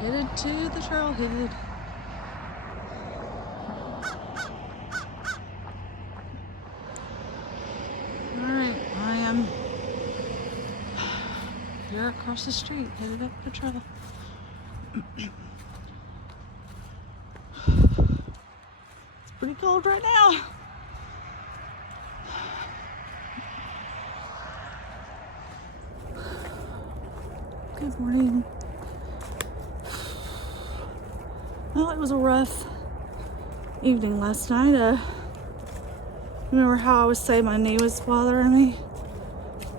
Headed to the trailhead. Alright, I am here across the street, headed up the trail. It's pretty cold right now. Good morning. Well, it was a rough evening last night. Remember how I was saying my knee was bothering me?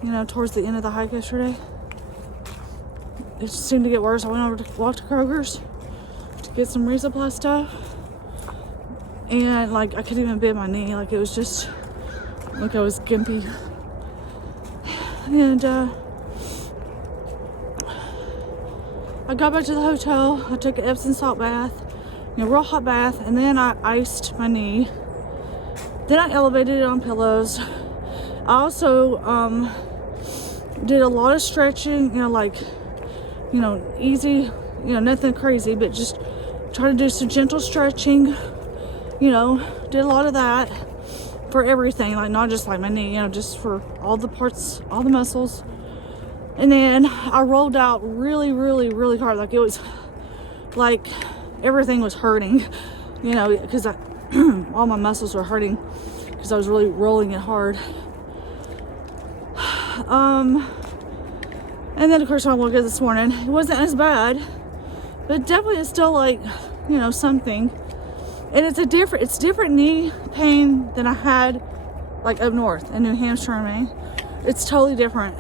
You know, towards the end of the hike yesterday. It just seemed to get worse. I went over to walk to Kroger's to get some resupply stuff. And like, I couldn't even bend my knee. Like, it was just, like I was gimpy. And I got back to the hotel. I took an Epsom salt bath, you know, real hot bath, and then I iced my knee. Then I elevated it on pillows. I also did a lot of stretching, you know, like, you know, easy, you know, nothing crazy, but just try to do some gentle stretching, you know, did a lot of that for everything, like not just like my knee, you know, just for all the parts, all the muscles. And then I rolled out really, really, really hard. Like, it was like everything was hurting, you know, because all my muscles were hurting because I was really rolling it hard. And then of course when I woke up this morning, it wasn't as bad, but definitely it's still like, you know, something. And it's different knee pain than I had like up north in New Hampshire and Maine. It's totally different.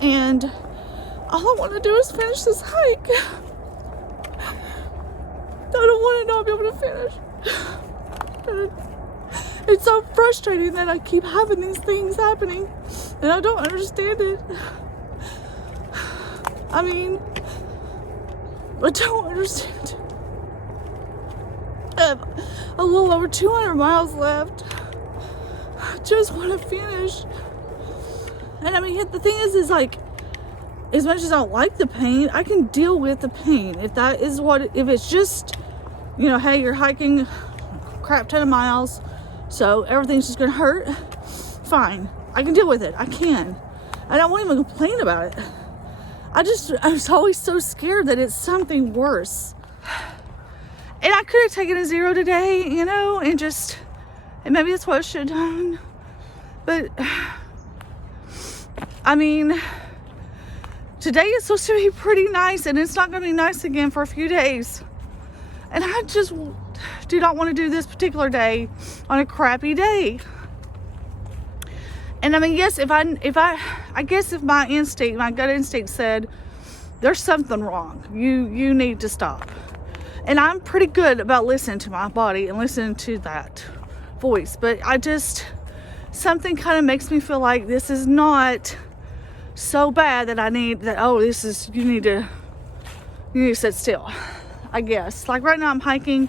And all I want to do is finish this hike. I don't want to not be able to finish. It's so frustrating that I keep having these things happening and I don't understand it. I mean, I don't understand. I have a little over 200 miles left. I just want to finish. And I mean, the thing is like, as much as I don't like the pain, I can deal with the pain. If that is if it's just, you know, hey, you're hiking a crap ton of miles, so everything's just gonna hurt, fine. I can deal with it. I can. And I won't even complain about it. I was always so scared that it's something worse. And I could have taken a 0 today, you know, and maybe that's what I should have done. But I mean, today is supposed to be pretty nice, and it's not going to be nice again for a few days. And I just do not want to do this particular day on a crappy day. And I mean, yes, I guess if my gut instinct said there's something wrong, you need to stop. And I'm pretty good about listening to my body and listening to that voice, but something kind of makes me feel like this is not so bad that you need to sit still, I guess. Like right now I'm hiking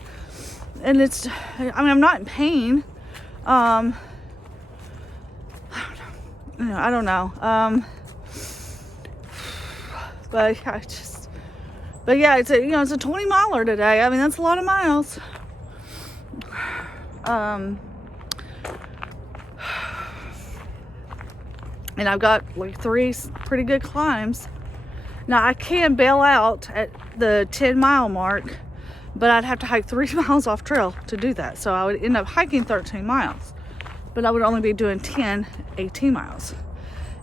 and I'm not in pain. I don't know. But yeah, it's a 20 miler today. I mean, that's a lot of miles. And I've got like 3 pretty good climbs. Now I can bail out at the 10-mile mark, but I'd have to hike 3 miles off trail to do that. So I would end up hiking 13 miles, but I would only be doing 18 miles.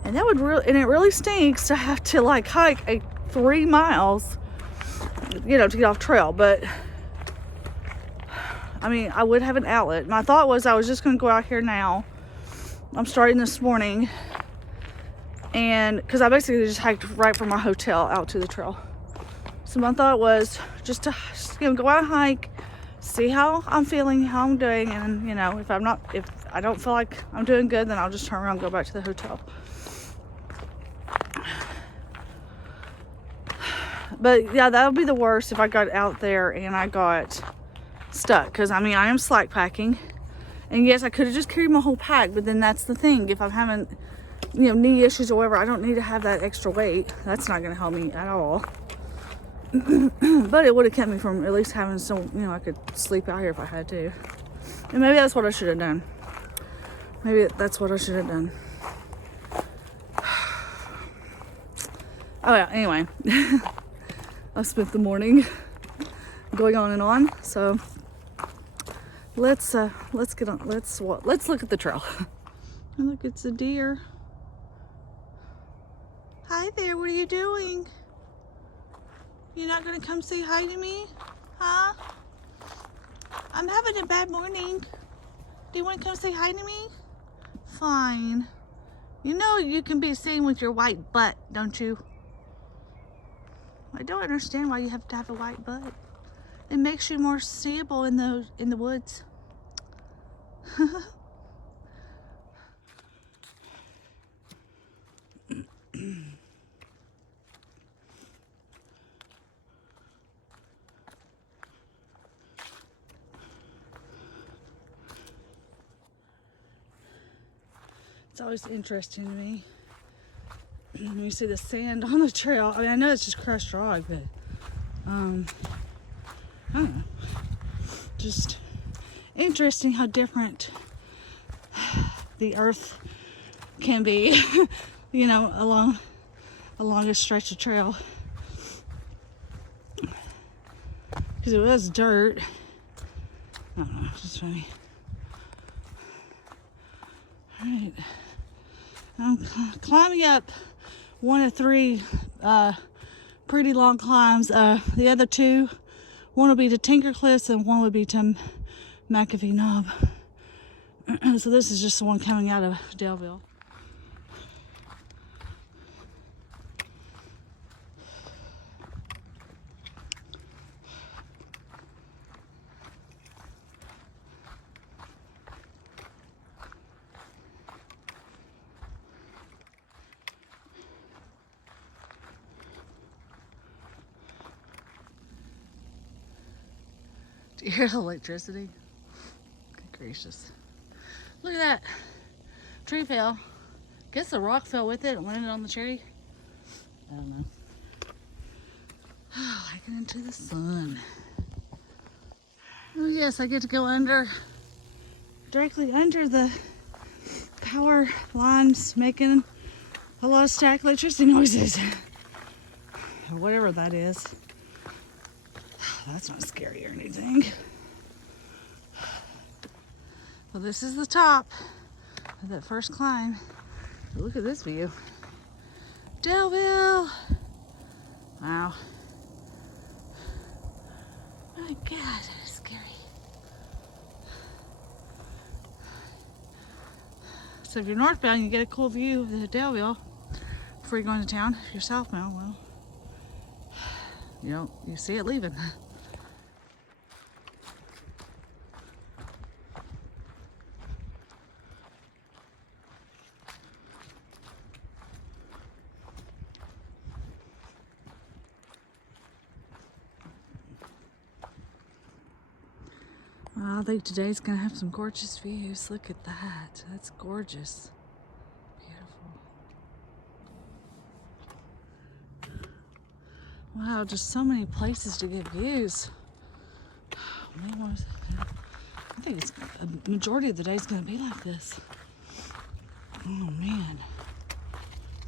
And that would it really stinks to have to like hike 3 miles, you know, to get off trail. But I mean, I would have an outlet. My thought was I was just going to go out here now. I'm starting this morning. And because I basically just hiked right from my hotel out to the trail. So my thought was just to go out and hike, see how I'm feeling, how I'm doing. And, you know, if I don't feel like I'm doing good, then I'll just turn around and go back to the hotel. But yeah, that would be the worst if I got out there and I got stuck. Because I mean, I am slack packing. And yes, I could have just carried my whole pack. But then that's the thing. If I'm having knee issues or whatever, I don't need to have that extra weight. That's not going to help me at all. But it would have kept me from at least having some, I could sleep out here if I had to. And maybe that's what I should have done. Maybe that's what I should have done. Oh yeah, anyway. I spent the morning going on and on. So let's get on. Let's look at the trail. And look, it's a deer. Hi there, what are you doing? You're not gonna come say hi to me? Huh? I'm having a bad morning. Do you wanna come say hi to me? Fine. You know you can be seen with your white butt, don't you? I don't understand why you have to have a white butt. It makes you more seeable in the woods. It's always interesting to me when you see the sand on the trail. I mean, I know it's just crushed rock, but I don't know. Just interesting how different the earth can be, along a stretch of trail. Because it was dirt. I don't know, it's just funny. Alright. I'm climbing up one of 3 pretty long climbs. The other 2, one will be to Tinker Cliffs and one will be to McAfee Knob. So this is just the one coming out of Daleville. Do you hear the electricity? Good gracious. Look at that. Tree fell. Guess the rock fell with it and landed on the tree. I don't know. Oh, hiking into the sun. Oh yes, I get to go directly under the power lines, making a lot of static electricity noises. Or whatever that is. That's not scary or anything. Well, this is the top of that first climb. But look at this view. Daleville! Wow. My God, that is scary. So if you're northbound, you get a cool view of the Daleville before you go into town. If you're southbound, well, you see it leaving. Well, I think today's gonna have some gorgeous views. Look at that. That's gorgeous. Beautiful. Wow, just so many places to get views. Man, I think it's a majority of the day is gonna be like this. Oh man.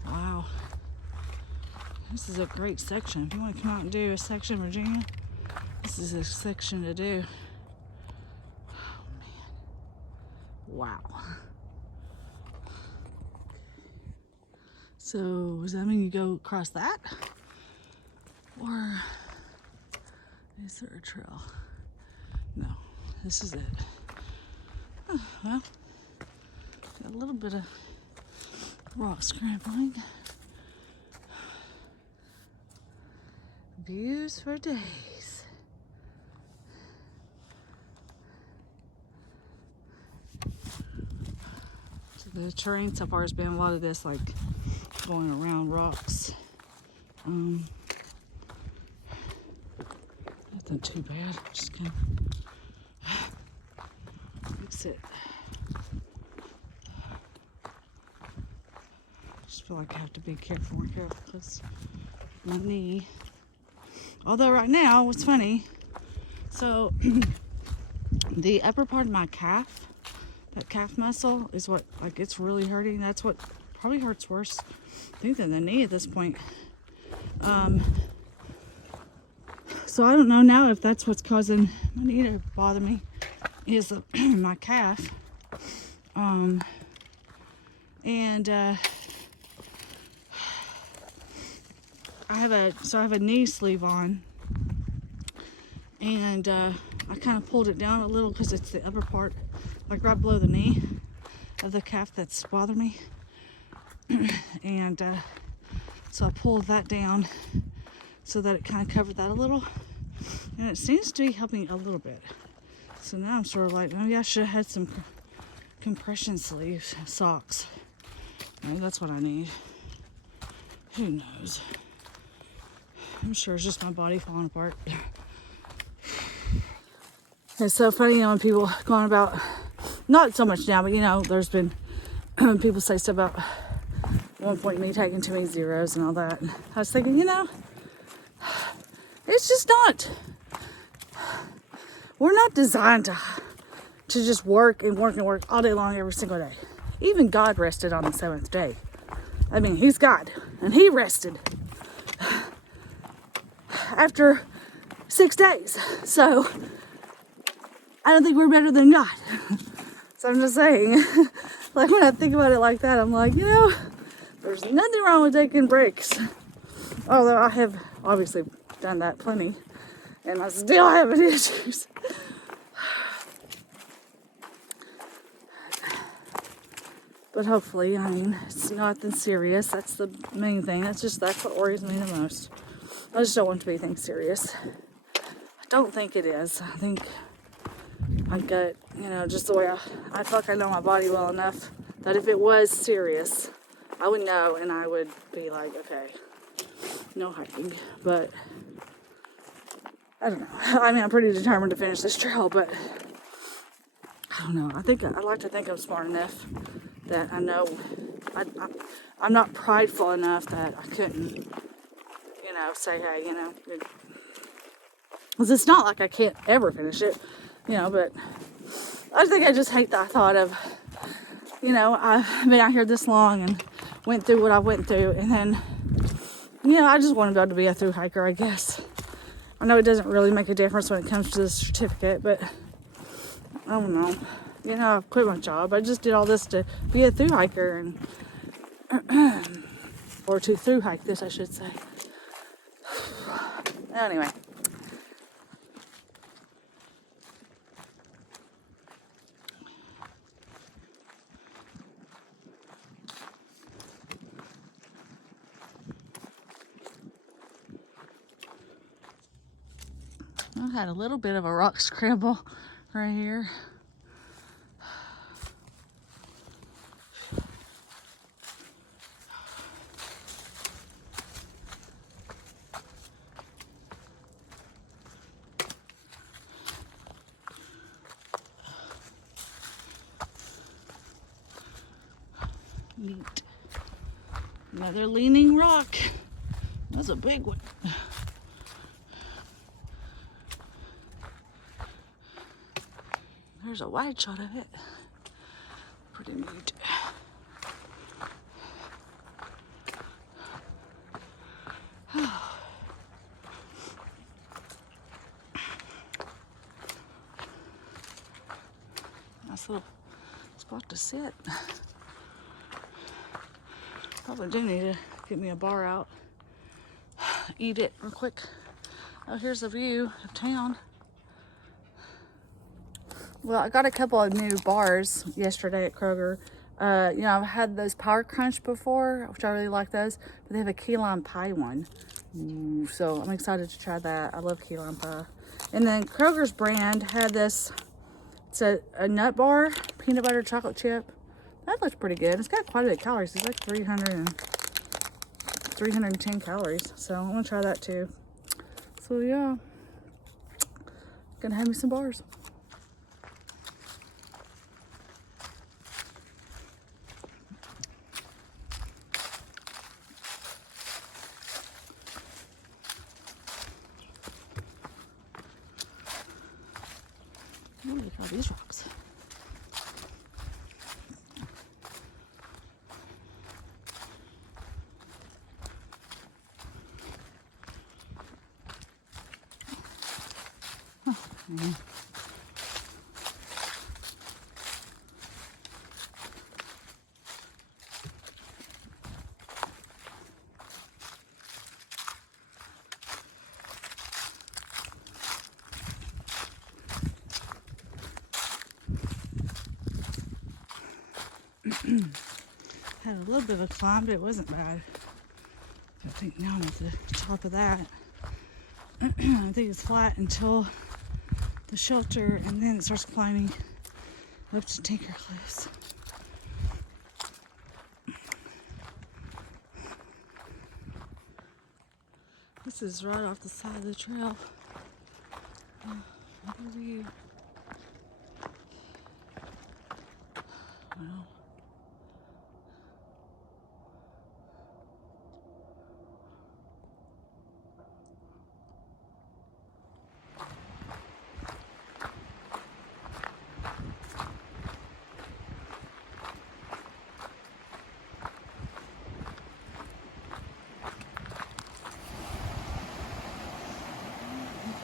Wow. This is a great section. If you want to come out and do a section in Virginia, this is a section to do. Wow. So does that mean you go across that? Or is there a trail? No, this is it. Oh, well, got a little bit of rock scrambling. Views for days. The terrain so far has been a lot of this, like going around rocks. Nothing too bad. Just gonna fix it. just feel like I have to be careful because my knee. Although right now, what's funny, so the upper part of my calf, that calf muscle is what, like, it's really hurting. That's what probably hurts worse, I think, than the knee at this point. So I don't know now if that's what's causing my knee to bother me, is my calf. I have a knee sleeve on, and I kind of pulled it down a little because it's the upper part, like right below the knee of the calf, that's bothering me. And so I pulled that down so that it kind of covered that a little, and it seems to be helping a little bit. So now I'm sort of like, maybe I should have had some compression sleeves, socks. Maybe that's what I need. Who knows? I'm sure it's just my body falling apart. It's so funny, when people going about, not so much now, but there's been people say stuff about one point me taking too many zeros and all that. And I was thinking, it's just not. We're not designed to just work and work and work all day long every single day. Even God rested on the seventh day. I mean, he's God, and he rested after 6 days. So I don't think we're better than God. So I'm just saying, like, when I think about it like that, I'm like, there's nothing wrong with taking breaks. Although I have obviously done that plenty, and I still have issues. But hopefully, it's nothing serious. That's the main thing. That's what worries me the most. I just don't want it to be anything serious. I don't think it is. I think my gut, just the way I feel like I know my body well enough that if it was serious, I would know, and I would be like, okay, no hiking. But I don't know. I'm pretty determined to finish this trail, but I don't know. I'd like to think I'm smart enough that I know I'm not prideful enough that I couldn't, say, hey, because it's not like I can't ever finish it, but I think I just hate the thought of, I've been out here this long and went through what I went through, and then, I just want to be able to be a through hiker, I guess. I know it doesn't really make a difference when it comes to the certificate, but I don't know. I've quit my job. I just did all this to be a through hiker, and or to through hike this, I should say. Anyway. I had a little bit of a rock scramble right here. Neat. Another leaning rock. That's a big one. There's a wide shot of it. Pretty neat. Nice little spot to sit. Probably do need to get me a bar out. Eat it real quick. Oh, here's a view of town. Well, I got a couple of new bars yesterday at Kroger. I've had those Power Crunch before, which I really like those, but they have a key lime pie one. Ooh, so I'm excited to try that. I love key lime pie. And then Kroger's brand had this, it's a nut bar, peanut butter chocolate chip. That looks pretty good. It's got quite a bit of calories. It's like 310 calories. So I'm gonna try that too. So yeah, gonna have me some bars. Yeah. Had a little bit of a climb, but it wasn't bad. I think now I'm at the top of that. I think it's flat until the shelter, and then it starts climbing up to Tinker Cliffs. This is right off the side of the trail. What are you? Well.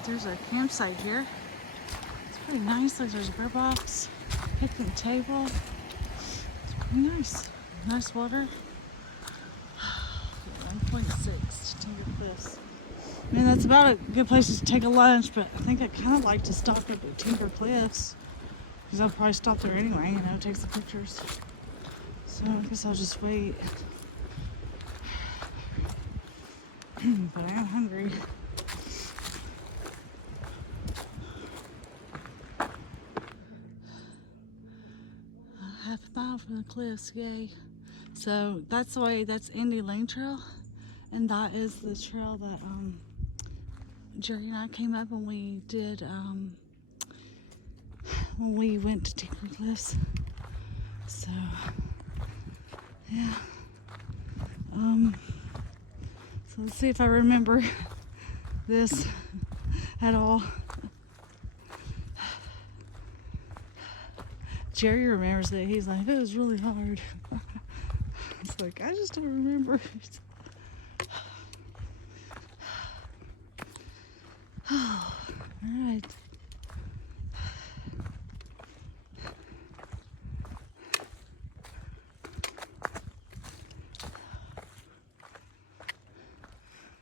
There's a campsite here. It's pretty nice. Like there's a bear box, picnic table. It's pretty nice. Nice water. 1.6 to Tinker Cliffs. I mean, that's about a good place to take a lunch, but I think I'd kind of like to stop up at Tinker Cliffs because I'll probably stop there anyway, you know, take some pictures. So I guess I'll just wait. But I am hungry. Half a mile from the cliffs, yay. So that's the way, that's Indy Lane Trail, and that is the trail that Jerry and I came up when we did, when we went to Tinker Cliffs. So, yeah. So let's see if I remember this at all. Jerry remembers it. He's like, it was really hard. It's like, I just don't remember. All right.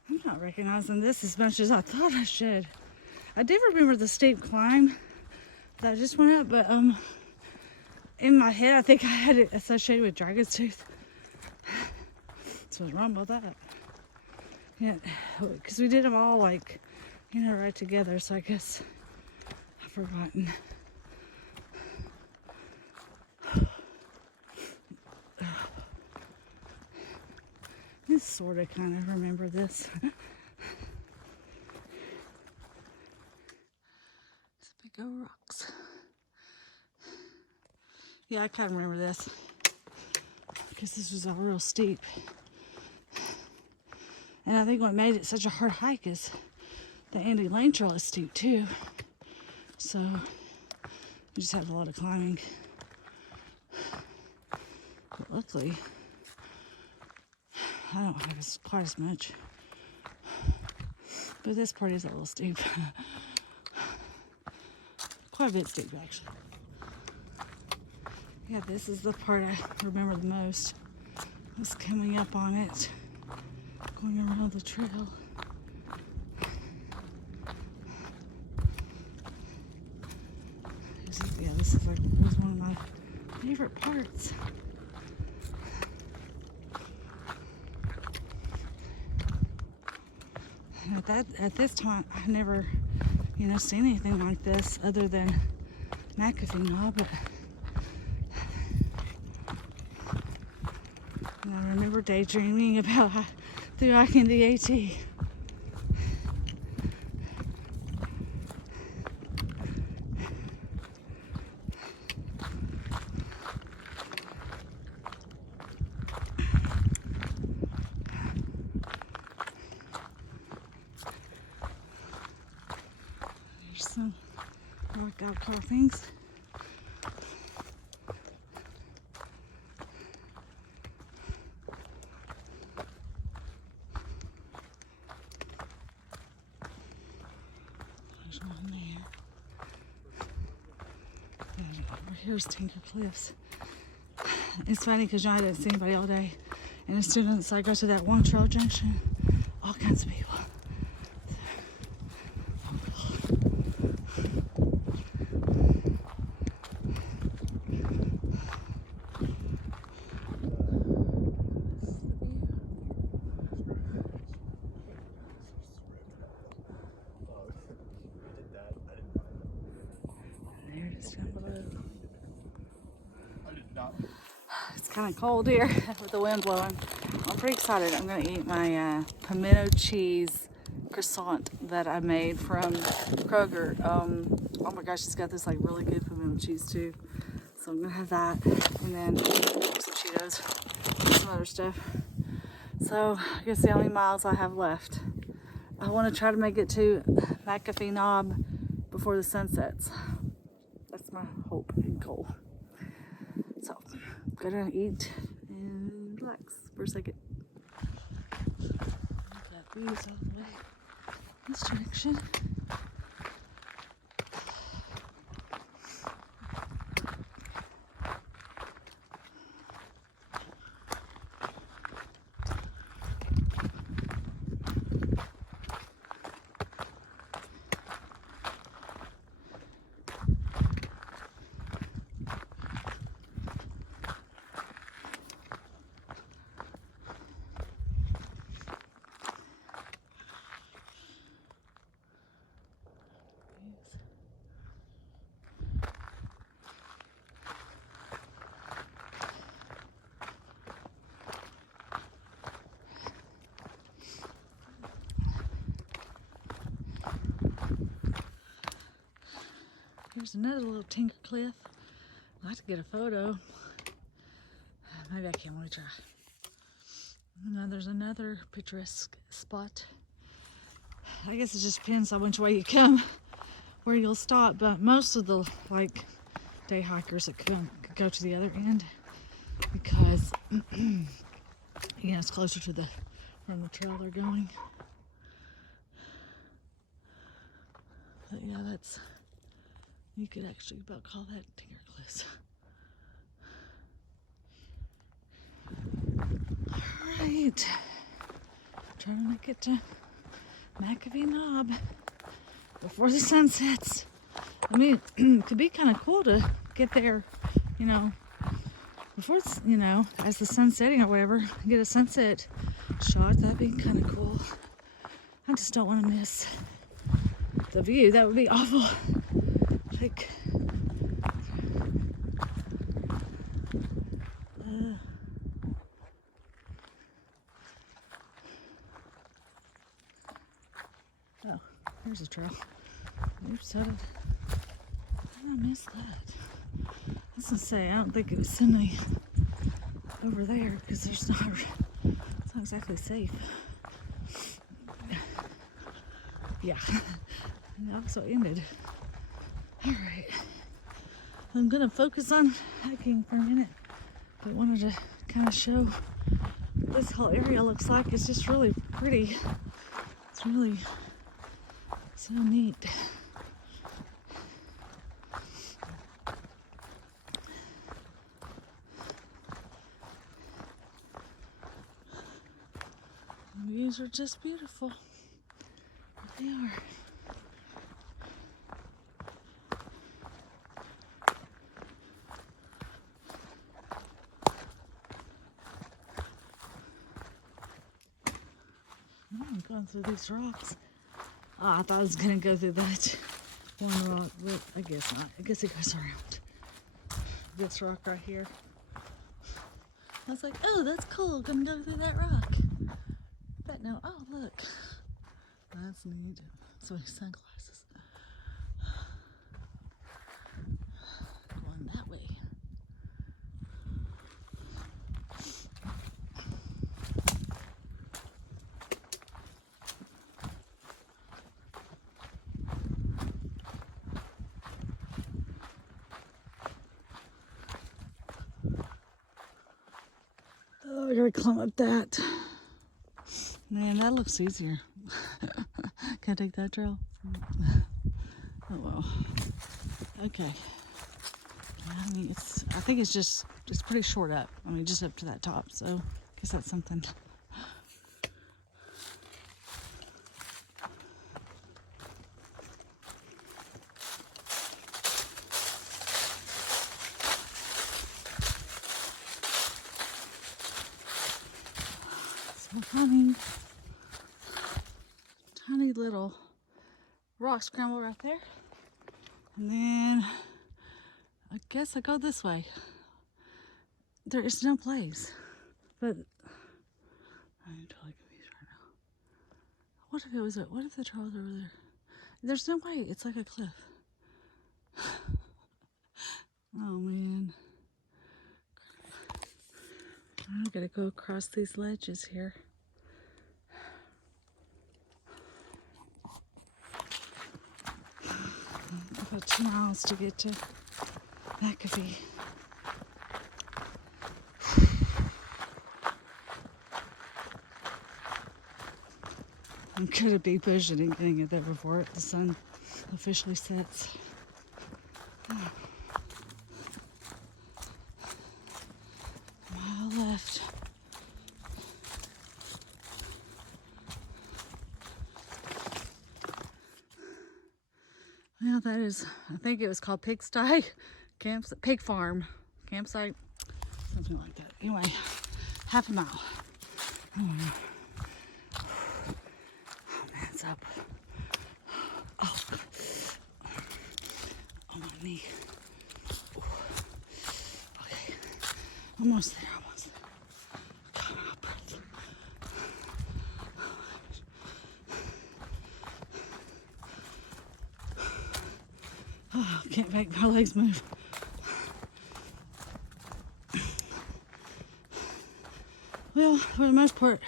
I'm not recognizing this as much as I thought I should. I did remember the steep climb that I just went up, but in my head I think I had it associated with Dragon's Tooth. So what's wrong about that? Yeah, because we did them all like, you know, right together, so I guess I've forgotten. I sort of kind of remember this. It's big old rocks. Yeah, I kind of remember this because this was all real steep. And I think what made it such a hard hike is the Indy Lane Trail is steep too. So we just had a lot of climbing. But luckily, I don't have quite as much. But this part is a little steep. Quite a bit steep, actually. Yeah, this is the part I remember the most. Was coming up on it, going around the trail. Yeah, this is like was one of my favorite parts. At this time, I never, you know, seen anything like this other than McAffee knob. But and I remember daydreaming about through hiking the AT. There's some rock outcroppings. There's one there. here's Tinker Cliffs. It's funny because I didn't see anybody all day. And as soon as I go to that one trail junction, all kinds of people. There it is down below. It's kind of cold here with the wind blowing. I'm pretty excited. I'm going to eat my pimento cheese croissant that I made from Kroger. Oh my gosh, it's got this like really good pimento cheese too. So I'm going to have that, and then some Cheetos and some other stuff. So I guess the only miles I have left. I want to try to make it to McAfee Knob before the sun sets. That's my hope and goal. So I'm gonna eat and relax for a second. Got views all the way this direction. Here's another little Tinker Cliff. I'd like to get a photo. Maybe I can. Let me try. Now there's another picturesque spot. I guess it just depends on which way you come, where you'll stop. But most of the like day hikers that come could go to the other end because it's closer to the from the trail they're going. But yeah, that's. You could actually about call that Tinker Cliffs. Alright. Trying to make it to McAfee Knob before the sun sets. I mean, it could be kind of cool to get there, before it's, as the sun's setting or whatever, get a sunset shot. That'd be kind of cool. I just don't want to miss the view. That would be awful. Like, oh, there's a trail. Oops, how did I miss that? I was gonna say, I don't think it was sending me over there because it's not exactly safe. Yeah, and that also ended. Alright, I'm gonna focus on hiking for a minute, but wanted to kind of show what this whole area looks like. It's just really pretty. It's really so neat. The views are just beautiful. They are. I'm going through these rocks. Oh, I thought I was gonna go through that one rock, but I guess not. I guess it goes around this rock right here. I was like, oh, that's cool. Gonna go through that rock. But no, oh look, that's neat. So many sunglasses. Going that way. Oh, I gotta climb up that. Man, that looks easier. Can I take that trail? Oh well. Okay. I mean, I think it's pretty short up. I mean, just up to that top. So I guess that's something. So we're finding tiny little rock scramble right there. And then I guess I go this way. There is no place. But I'm totally confused right now. What if the trail's over there? There's no way. It's like a cliff. Oh man. I gotta go across these ledges here. About 2 miles to get to McAffee. I'm gonna be pushing and getting it there before the sun officially sets. Mile left. Well, that is, I think it was called Pigsty Pig Farm Campsite, something like that. Anyway, half a mile. Oh man, it's up. Oh, on my knee. Okay, almost there. God, I'm out of breath. Oh, can't make my legs move. Well, for the most part,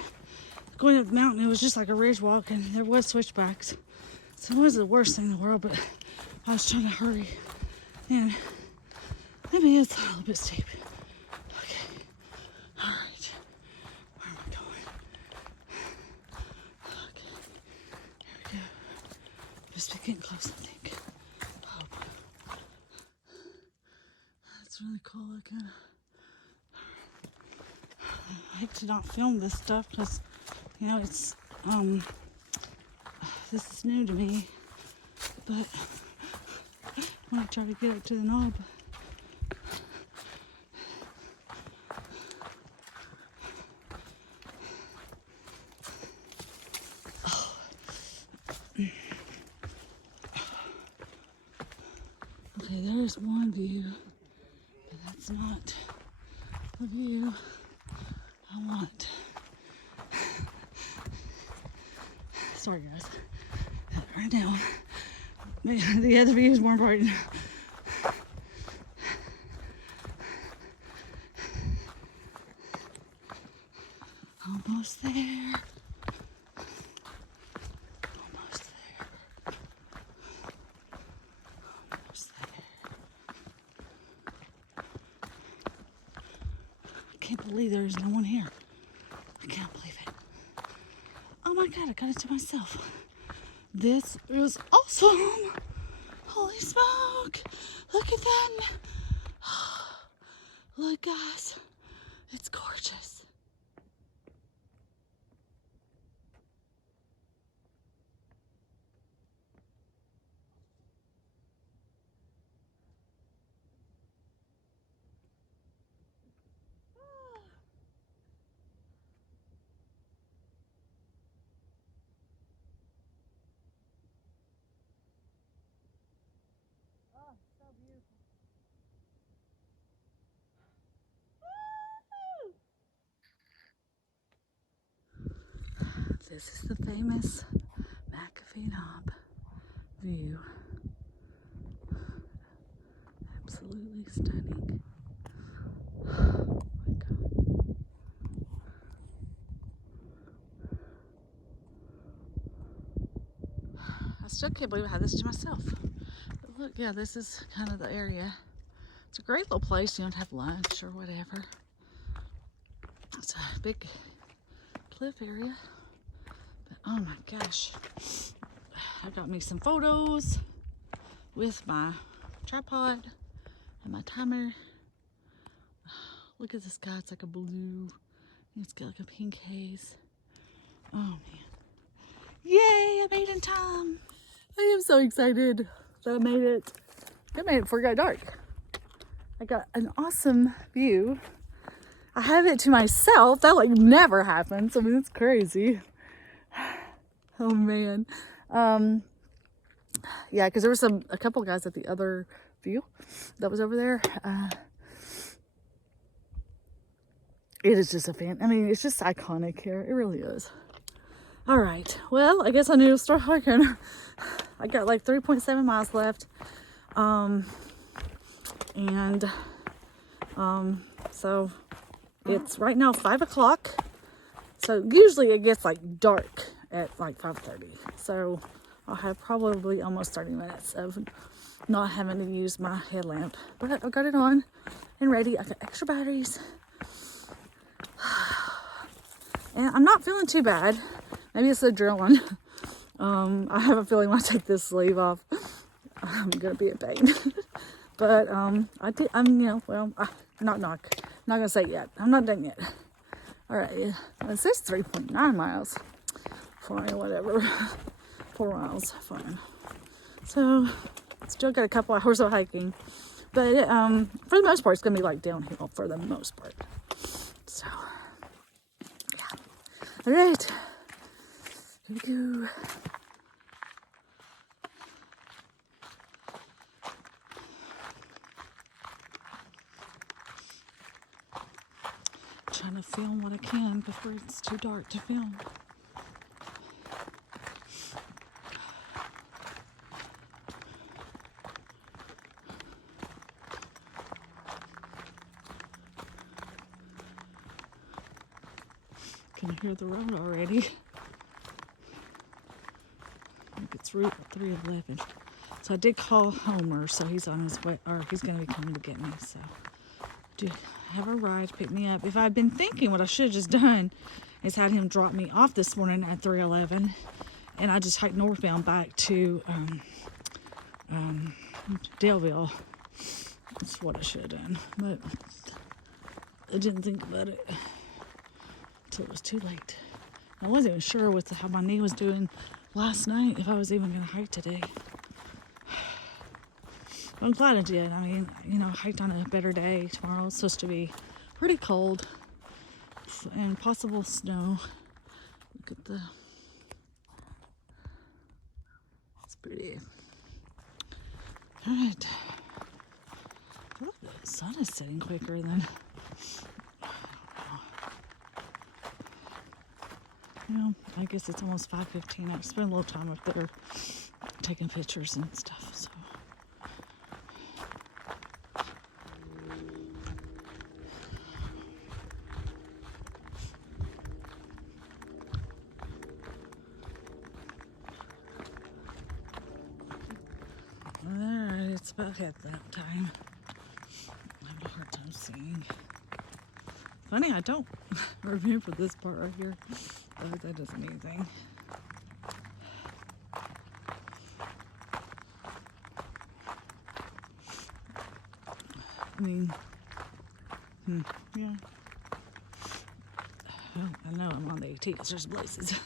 going up the mountain, it was just like a ridge walk, and there was switchbacks. So it wasn't the worst thing in the world, but I was trying to hurry. And maybe it's a little bit steep. Okay. All right. Where am I going? Okay. There we go. Just be getting close, I think. Hope. That's really cool looking. I hate to not film this stuff because, you know, it's, this is new to me, but I want to try to get up to the knob. Oh. Okay, there's one view, but that's not the view I want. Sorry guys, right now the other view is more important. Almost there. Almost there. Almost there. I can't believe there is no one here. I can't believe it. Oh my God, I got it to myself. This is awesome. Holy smoke. Look at that. Look guys, it's gorgeous. Oh, so beautiful. This is the famous McAffee Knob view. Absolutely stunning. Oh my God. I still can't believe I had this to myself. But look, yeah, this is kind of the area. It's a great little place, you know, to have lunch or whatever. It's a big cliff area. But oh my gosh. I got me some photos with my tripod And my timer. Look at the sky. It's like a blue. It's got like a pink haze. Oh man. Yay, I made it in time. I am so excited that I made it. I made it before it got dark. I got an awesome view. I have it to myself. That like never happens. I mean, it's crazy. Oh man. Yeah, because there was a couple guys at the other view that was over there. It is just I mean, it's just iconic here. It really is. All right. Well, I guess I need to start hiking. I got like 3.7 miles left. So it's right now 5 o'clock. So usually it gets like dark at like 5:30. So I'll have probably almost 30 minutes of not having to use my headlamp. But I got it on and ready. I got extra batteries. And I'm not feeling too bad. Maybe it's the adrenaline. I have a feeling when I take this sleeve off, I'm gonna be in pain. But knock knock. Not gonna say it yet. I'm not done yet. All right, it says 3.9 miles. Fine, whatever. 4 miles, fine. So, still got a couple hours of hiking, but for the most part, it's gonna be like downhill for the most part. So, yeah. All right, here we go. Trying to film what I can before it's too dark to film. Can hear the road already. I think it's Route 311. So I did call Homer, so he's on his way, or he's going to be coming to get me. So do have a ride, pick me up. If I'd been thinking, what I should have just done is had him drop me off this morning at 311, and I just hiked northbound back to Daleville. That's what I should have done, but I didn't think about it until it was too late. I wasn't even sure with how my knee was doing last night if I was even going to hike today. I'm glad I did. I mean, hiked on a better day. Tomorrow it's supposed to be pretty cold and possible snow. Look at it's pretty. All right. I feel like the sun is setting quicker than, I guess it's almost 5:15. I've spent a little time up there taking pictures and stuff, so. Alright, it's about headlamp time. I have a hard time seeing. Funny, I don't remember this part right here. But that doesn't mean anything. I mean, yeah. Well, I know I'm on the 18th. There's places.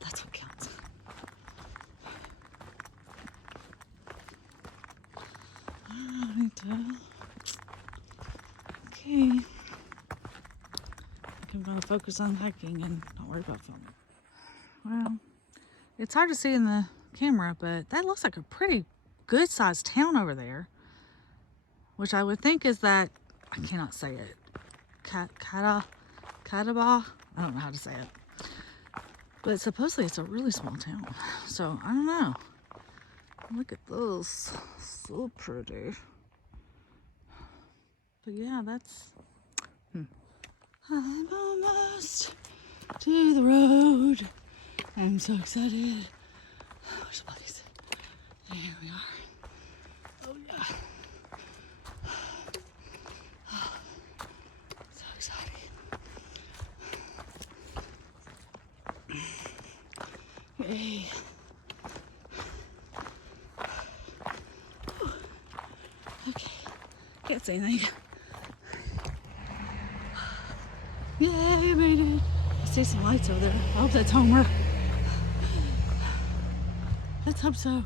That's what counts. Alright. Okay. I'm going to focus on hiking and not worry about filming. Well, it's hard to see in the camera, but that looks like a pretty good sized town over there. Which I would think is that, I cannot say it, Catawba? I don't know how to say it. But supposedly it's a really small town. So, I don't know. Look at this. So pretty. But yeah, that's... I'm almost to the road. I'm so excited. Where's the buddies? Here we are. Oh yeah. Oh, so excited. Yay. that's anything. Yay, I made it. I see some lights over there. I hope that's Homer. Let's hope so.